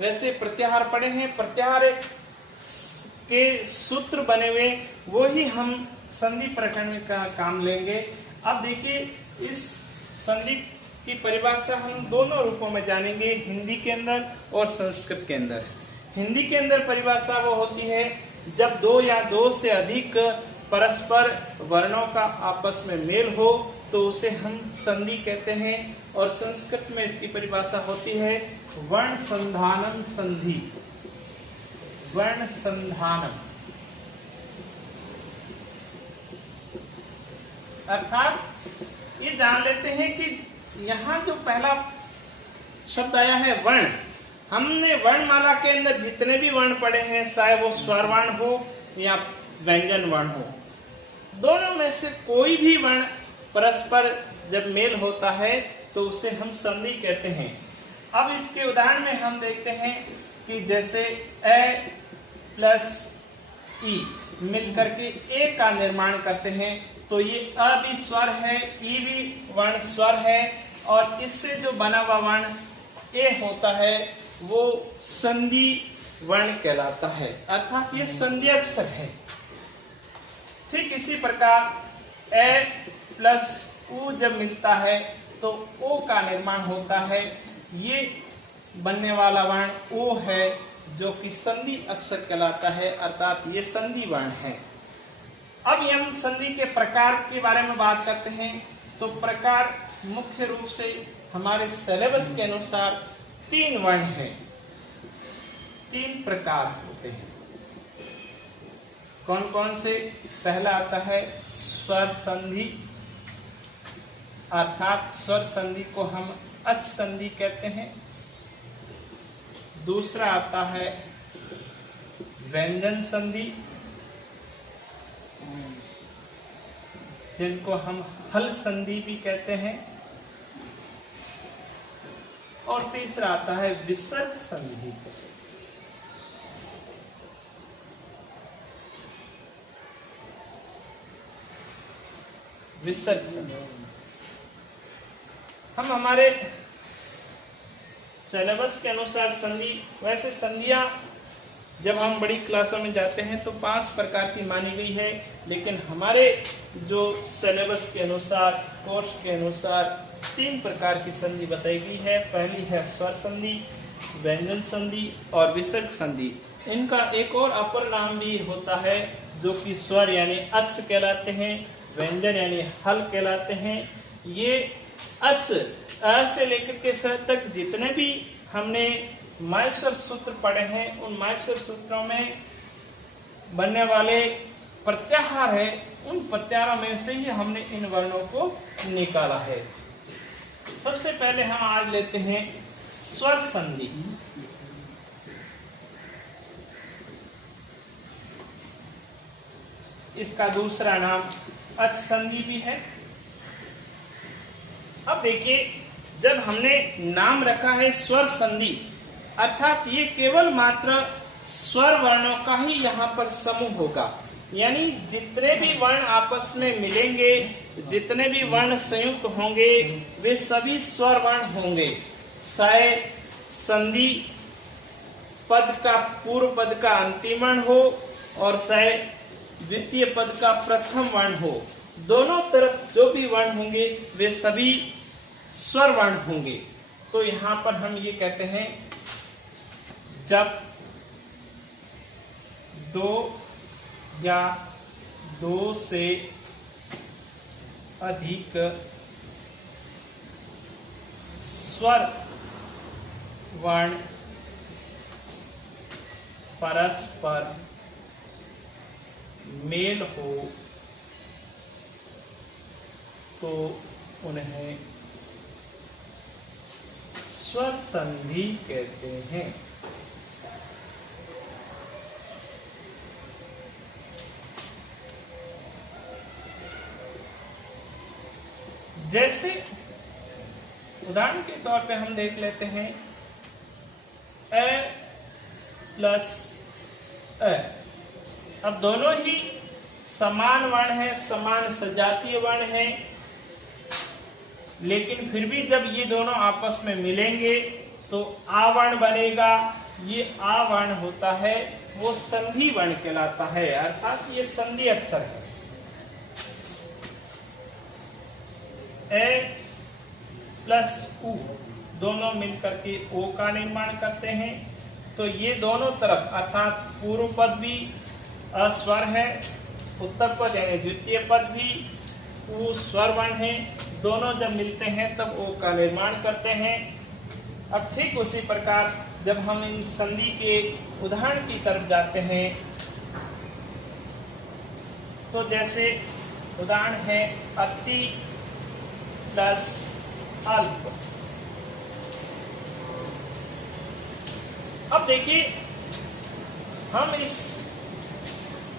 वैसे प्रत्याहार पढ़े हैं, प्रत्याहार के सूत्र बने हुए वो ही हम संधि प्रकरण में काम लेंगे। अब देखिए इस संधि की परिभाषा हम दोनों रूपों में जानेंगे, हिंदी के अंदर और संस्कृत के अंदर। हिंदी के अंदर परिभाषा वो होती है जब दो या दो से अधिक परस्पर वर्णों का आपस में मेल हो तो उसे हम संधि कहते हैं। और संस्कृत में इसकी परिभाषा होती है वर्ण संधानम संधि, वर्ण संधानम, अर्थात ये जान लेते हैं कि यहाँ जो पहला शब्द आया है वर्ण, हमने वर्णमाला के अंदर जितने भी वर्ण पढ़े हैं, चाहे वो स्वर वर्ण हो या व्यंजन वर्ण हो, दोनों में से कोई भी वर्ण परस्पर जब मेल होता है तो उसे हम संधि कहते हैं। अब इसके उदाहरण में हम देखते हैं कि जैसे ए प्लस ई मिलकर के ए का निर्माण करते हैं, तो ये अ भी स्वर है, ई भी वर्ण स्वर है, और इससे जो बना हुआ वर्ण ए होता है वो संधि वर्ण कहलाता है, अर्थात ये संधि अक्षर है। ठीक इसी प्रकार ए प्लस उ जब मिलता है तो ओ का निर्माण होता है, ये बनने वाला वर्ण ओ है जो कि संधि अक्षर कहलाता है, अर्थात ये संधि वर्ण है। अब हम संधि के प्रकार के बारे में बात करते हैं, तो प्रकार मुख्य रूप से हमारे सिलेबस के अनुसार 3 वर्ण हैं, 3 प्रकार होते हैं। कौन कौन से? पहला आता है स्वर संधि, अर्थात स्वर संधि को हम अच संधि कहते हैं। दूसरा आता है व्यंजन संधि, जिनको हम हल संधि भी कहते हैं। और तीसरा आता है विसर्ग संधि। विसर्ग संधि हम हमारे सिलेबस के अनुसार संधि, वैसे संधियां जब हम बड़ी क्लासों में जाते हैं तो 5 प्रकार की मानी गई है, लेकिन हमारे जो सिलेबस के अनुसार, कोर्स के अनुसार 3 प्रकार की संधि बताई गई है। पहली है स्वर संधि, व्यंजन संधि और विसर्ग संधि। इनका एक और अपर नाम भी होता है जो कि स्वर यानी अच कहलाते हैं, व्यंजन यानी हल कहलाते हैं। ये अच अ से लेकर के स तक जितने भी हमने माहेश्वर सूत्र पढ़े हैं, उन माहेश्वर सूत्रों में बनने वाले प्रत्याहार है, उन प्रत्याहारों में से ही हमने इन वर्णों को निकाला है। सबसे पहले हम आज लेते हैं स्वर संधि। इसका दूसरा नाम अच संधि भी है। अब देखिए, जब हमने नाम रखा है स्वर संधि, अर्थात ये केवल मात्र स्वर वर्णों का ही यहाँ पर समूह होगा, यानी जितने भी वर्ण आपस में मिलेंगे, जितने भी वर्ण संयुक्त होंगे, वे सभी स्वर वर्ण होंगे। चाहे संधि पद का पूर्व पद का अंतिम वर्ण हो और चाहे द्वितीय पद का प्रथम वर्ण हो, दोनों तरफ जो भी वर्ण होंगे वे सभी स्वर वर्ण होंगे। तो यहाँ पर हम ये कहते हैं जब 2 या 2 से अधिक स्वर वर्ण परस्पर मेल हो तो उन्हें स्वर संधि कहते हैं। जैसे उदाहरण के तौर पे हम देख लेते हैं ए प्लस ए। अब दोनों ही समान वर्ण है, समान सजातीय वर्ण है, लेकिन फिर भी जब ये दोनों आपस में मिलेंगे तो आ वर्ण बनेगा, ये आ वर्ण होता है वो संधि वर्ण कहलाता है, अर्थात ये संधि अक्षर है। ए प्लस उ दोनों मिलकर के ओ का निर्माण करते हैं। तो ये दोनों तरफ अर्थात पूर्व पद भी अस्वर है, उत्तर पद यानी द्वितीय पद भी उ स्वर वर्ण है, दोनों जब मिलते हैं तब ओ का निर्माण करते हैं। अब ठीक उसी प्रकार जब हम इन संधि के उदाहरण की तरफ जाते हैं तो जैसे उदाहरण है अति प्लस अल्प। अब देखिए हम इस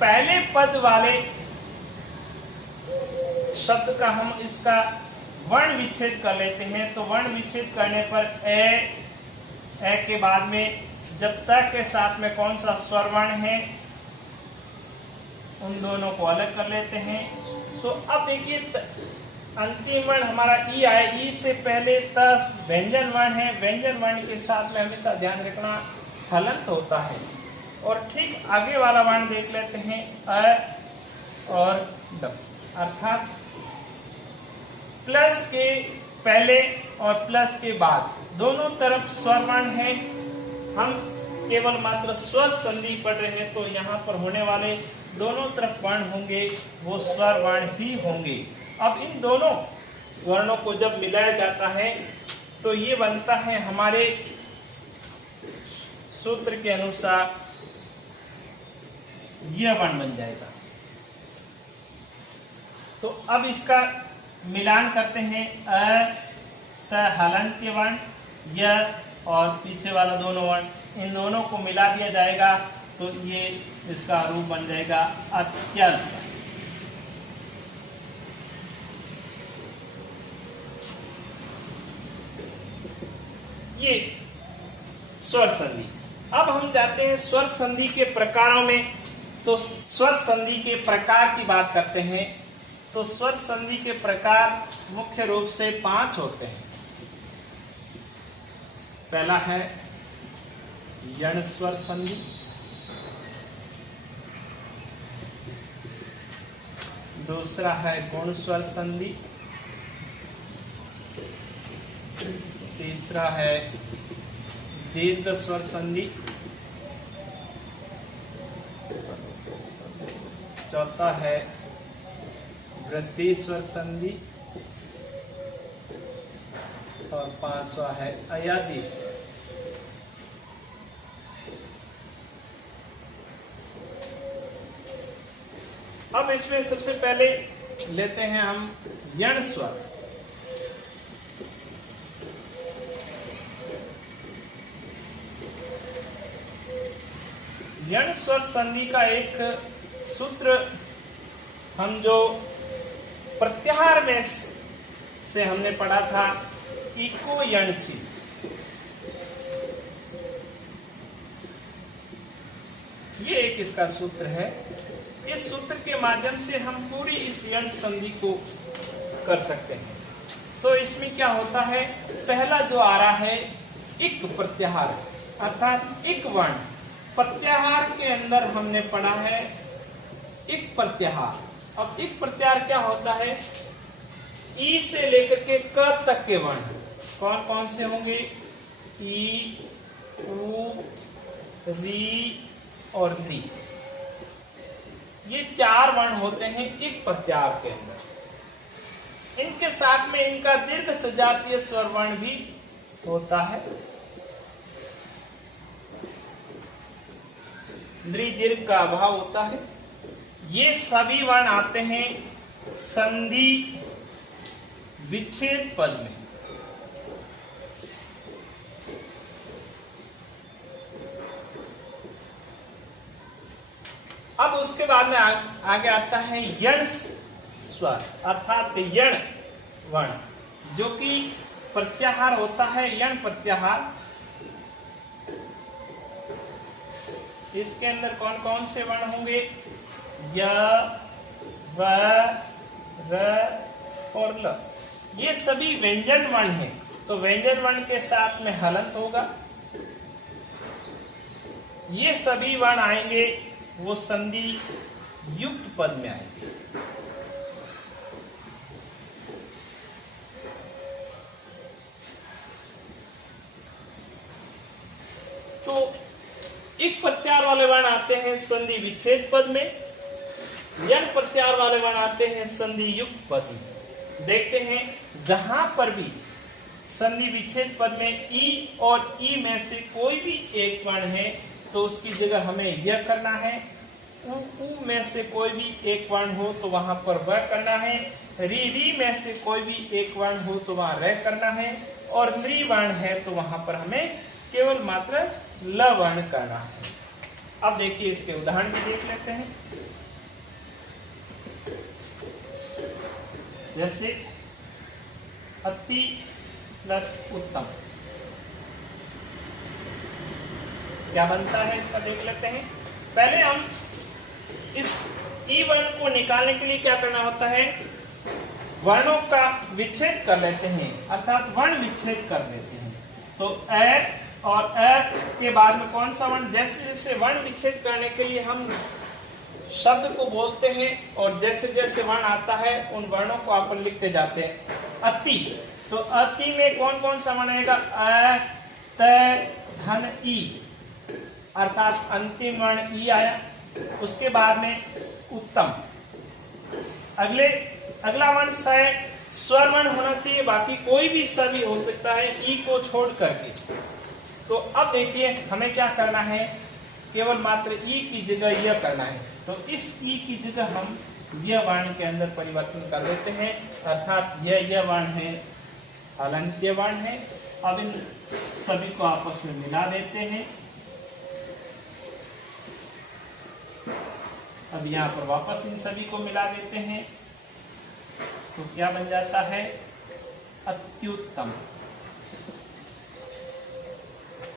पहले पद वाले शब्द का हम इसका वर्ण विच्छेद कर लेते हैं। तो वर्ण विच्छेद करने पर ए के बाद में जब तक के साथ में कौन सा स्वर वर्ण है उन दोनों को अलग कर लेते हैं। तो अब देखिए अंतिम वर्ण हमारा ई आए, ई से पहले तस व्यंजन वर्ण है, व्यंजन वर्ण के साथ में हमेशा ध्यान रखना हलंत होता है। और ठीक आगे वाला वर्ण देख लेते हैं अ और ड, अर्थात प्लस के पहले और प्लस के बाद दोनों तरफ स्वर वर्ण है। हम केवल मात्र स्वर संधि पढ़ रहे हैं तो यहाँ पर होने वाले दोनों तरफ वर्ण होंगे वो स्वर वर्ण ही होंगे। अब इन दोनों वर्णों को जब मिलाया जाता है तो ये बनता है हमारे सूत्र के अनुसार यह वर्ण बन जाएगा। तो अब इसका मिलान करते हैं अ त हलंत्य वर्ण, य और पीछे वाला दोनों वर्ण, इन दोनों को मिला दिया जाएगा तो ये इसका रूप बन जाएगा अत्यल्प। ये स्वर संधि। अब हम जाते हैं स्वर संधि के प्रकारों में। तो स्वर संधि के प्रकार की बात करते हैं। तो स्वर संधि के प्रकार मुख्य रूप से 5 होते हैं। पहला है यण स्वर संधि, दूसरा है गुण स्वर संधि, तीसरा है दीर्घ स्वर संधि, चौथा है वृद्धि स्वर संधि और 5वां है अयादी स्वर। अब इसमें सबसे पहले लेते हैं हम यण स्वर। यण स्वर संधि का एक सूत्र हम जो प्रत्याहार में से हमने पढ़ा था इको यणची। ये एक इसका सूत्र है। इस सूत्र के माध्यम से हम पूरी इस यण संधि को कर सकते हैं। तो इसमें क्या होता है, पहला जो आ रहा है इक प्रत्याहार अर्थात इक वर्ण। प्रत्याहार के अंदर हमने पढ़ा है इक प्रत्याहार। अब इक प्रत्याहार क्या होता है, ई से लेकर के क तक के वर्ण कौन कौन से होंगे, ई, उ, री और री। ये 4 वर्ण होते हैं इक प्रत्याहार के अंदर। इनके साथ में इनका दीर्घ सजातीय स्वर वर्ण भी होता है। दृ दीर्घ का अभाव होता है। ये सभी वर्ण आते हैं संधि विच्छेद पद में। अब उसके बाद में आगे आता है यण स्वर अर्थात यण वर्ण जो कि प्रत्याहार होता है। यण प्रत्याहार, इसके अंदर कौन कौन से वर्ण होंगे, य, व, र और ल। ये सभी व्यंजन वर्ण हैं। तो व्यंजन वर्ण के साथ में हलंत होगा। ये सभी वर्ण आएंगे वो संधि युक्त पद में आएंगे। तो इक प्रत्यार वाले वर्ण आते हैं संधि विच्छेद पद में, यन प्रत्यार वाले वर्ण आते हैं संधि युक्त पद में। देखते हैं जहां पर भी संधि विच्छेद पद में ई और ई में से कोई भी एक वर्ण है तो उसकी जगह हमें यह करना है। उ में से कोई भी एक वर्ण हो तो वहां पर वह करना है। री में से कोई भी एक वर्ण हो तो वहां रह करना है। और ली वर्ण है तो वहां पर हमें केवल मात्र ल वर्ण करना है। अब देखिए इसके उदाहरण भी देख लेते हैं। जैसे अति प्लस उत्तम क्या बनता है इसका देख लेते हैं। पहले हम इस ई वर्ण को निकालने के लिए क्या करना होता है, वर्णों का विच्छेद कर लेते हैं, अर्थात वर्ण विच्छेद कर लेते हैं। तो ए और अ के बाद में कौन सा वर्ण, जैसे जैसे वर्ण विच्छेद करने के लिए हम शब्द को बोलते हैं और जैसे जैसे वर्ण आता है उन वर्णों को आप लिखते जाते हैं। अति, तो अति में कौन कौन सा वर्ण आएगा, अ त धन ई, अर्थात अंतिम वर्ण ई आया। उसके बाद में उत्तम, अगला वर्ण स्वर वर्ण होना चाहिए, बाकी कोई भी सभी हो सकता है ई को छोड़ करके। तो अब देखिए हमें क्या करना है, केवल मात्र ई की जगह यह करना है। तो इस ई की जगह हम यह वर्ण के अंदर परिवर्तन कर देते हैं, अर्थात यह वर्ण है हलंत्य वर्ण है। अब इन सभी को आपस में मिला देते हैं। अब यहाँ पर वापस इन सभी को मिला देते हैं तो क्या बन जाता है, अत्युत्तम।